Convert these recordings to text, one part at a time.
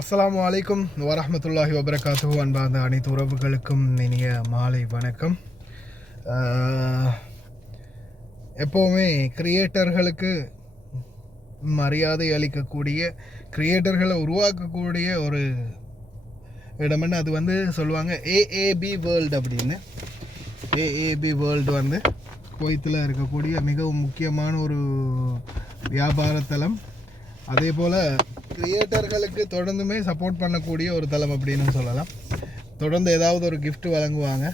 அஸ்ஸலாமு அலைக்கும் வரஹ்மத்துல்லாஹி வபரகாத்துஹு. அன்பார்ந்த அனைத்து உறவுகளுக்கும் இனிய மாலை வணக்கம். எப்போவுமே கிரியேட்டர்களுக்கு மரியாதை அளிக்கக்கூடிய, கிரியேட்டர்களை உருவாக்கக்கூடிய ஒரு இடம்னு அது வந்து சொல்லுவாங்க ஏஏபி வேர்ல்டு அப்படின்னு. ஏஏபி வேர்ல்டு வந்து குவைத்தில் இருக்கக்கூடிய மிகவும் முக்கியமான ஒரு வியாபார தளம். அதே போல் கிரியேட்டர்களுக்கு தொடர்ந்துமே சப்போர்ட் பண்ணக்கூடிய ஒரு தளம் அப்படின்னு சொல்லலாம். தொடர்ந்து ஏதாவது ஒரு கிஃப்ட் வழங்குவாங்க.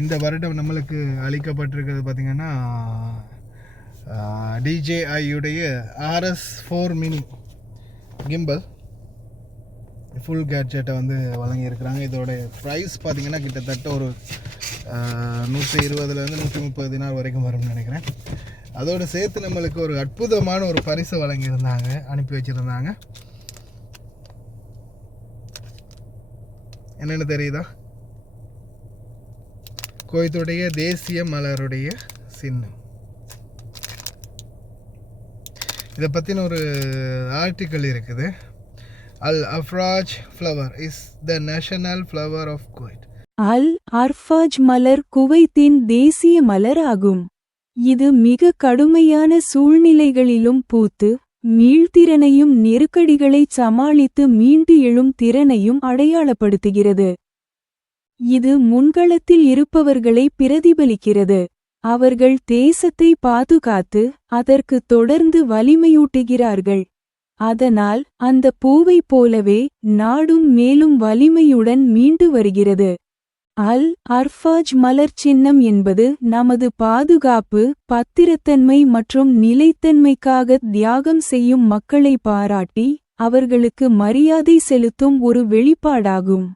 இந்த வருடம் நம்மளுக்கு அளிக்கப்பட்டிருக்கிறது பார்த்திங்கன்னா DJIயுடைய RS4 மினி கிம்பல் ஃபுல் கேட்ஜெட்டை வந்து வழங்கியிருக்கிறாங்க. இதோட ப்ரைஸ் பார்த்திங்கன்னா கிட்டத்தட்ட ஒரு 120 130 தினார் வரைக்கும் வரும்னு நினைக்கிறேன். அதோடு சேர்த்து நம்மளுக்கு ஒரு அற்புதமான ஒரு பரிசு வழங்கியிருந்தாங்க, அனுப்பி வச்சுருந்தாங்க. என்னென்னு தெரியுதா? குவைத்துடைய தேசிய மலருடைய சின்னம். இதை பற்றின ஒரு ஆர்டிக்கல் இருக்குது. அல் அஃப்ராஜ் flower is the national flower of Kuwait. Al Arfaj மலர் குவைத்தின் தேசிய மலர் ஆகும். இது மிக கடுமையான சூழ்நிலைகளிலும் பூத்து மீள்திறனையும் நெருக்கடிகளை சமாளித்து மீண்டு எழும் திறனையும் அடையாளப்படுத்துகிறது. இது முன்களத்தில் இருப்பவர்களை பிரதிபலிக்கிறது. அவர்கள் தேசத்தை பாதுகாத்து அதற்கு தொடர்ந்து வலிமையூட்டுகிறார்கள். அதனால் அந்த பூவைப் போலவே நாடும் மேலும் வலிமையுடன் மீண்டு வருகிறது. அல் அர்ஃபாஜ் மலர் சின்னம் என்பது நமது பாதுகாப்பு, பத்திரத்தன்மை மற்றும் நிலைத்தன்மைக்காக தியாகம் செய்யும் மக்களை பாராட்டி அவர்களுக்கு மரியாதை செலுத்தும் ஒரு வெளிப்பாடாகும்.